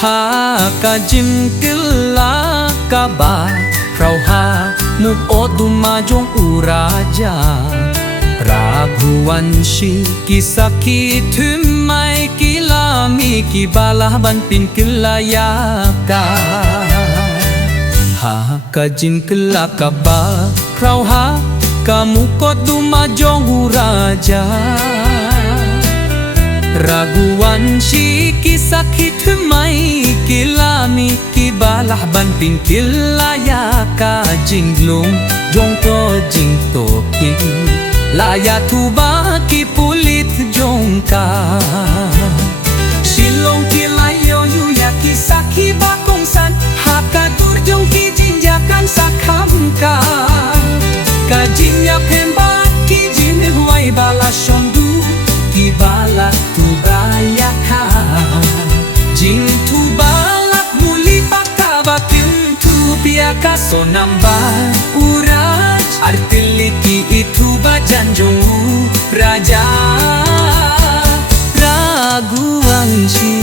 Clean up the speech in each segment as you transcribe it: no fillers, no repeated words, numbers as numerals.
ha ka jim killa ka ba Rau ha nuk oduma jong uraja Raghuvanshi kisah kitumai kilami kibalah ban pin kilayaka ha ka jim killa ka ba Rau ha kamu koduma jong uraja Raghuvanshi kisah kitumai kilami kibalah ban pin kilayaka jinglung jong to jing to ki Laya tuba ki pulit jongka Silong ki layo yu ya ki saki bakong san Haka turjong ki jinjakan sakamka Ka jinya pemba ki jin Rwai bala shondu Ki bala tuba yaka Jing tuba lak muli pakaba pintu Piaka sonamba uraj Artiliki itu bajanjung Raja Raghuvanshi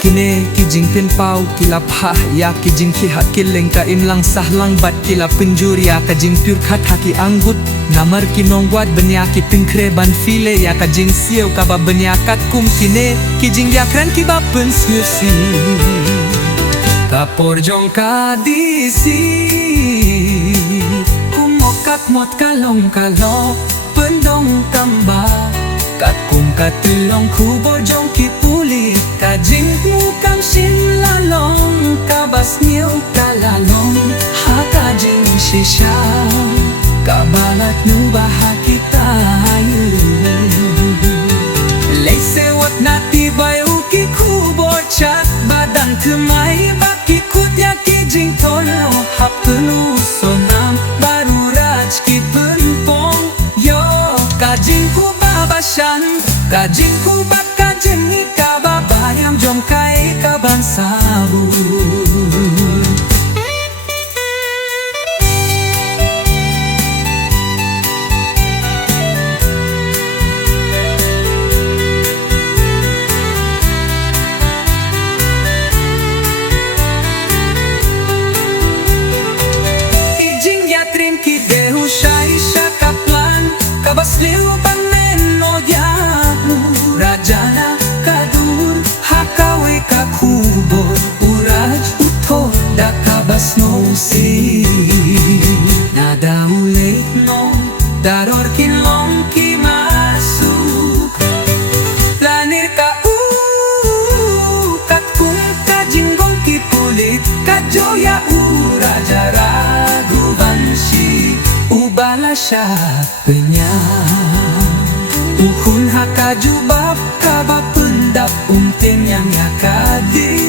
Kine kijing pinpau kila pah ya kijing kihat kileng ka imlang sahlang bat kila penjuria ka jing pur khat haki anggut namar ki nong buat benya ki pinkre ban file ya ka jing sieu ka ba benya kat kum kine kijing yakran ki ba pensusi Kapor jong kadisi Kumokat mot kalong kalok Pendong kamba Kat kum katulong kubor jong kipuli Kajing mukam sin lalong Kabas niyo kalalong Hakajing shisha Kabalat nubaha kita Lay sewat nati bayu ki kubor chat Badang kemai Kikutnya kijing tolo hap pelu sonam baru raj ki penpong yo kajing ku babashan kajing ku bak kajing ika babayam jom kai kaban sabu Kabas liu panen odiamu Rajana kadur hakawe kakubor Uraj uto da kabas no si Nada ulit no Daror kinlong ki masuk Lanir ka kat kung kajinggong ki pulit Kajoya Raja Raghuvanshi Ubala shah Uhun haka jubab kabap pendap umtin yang yakadi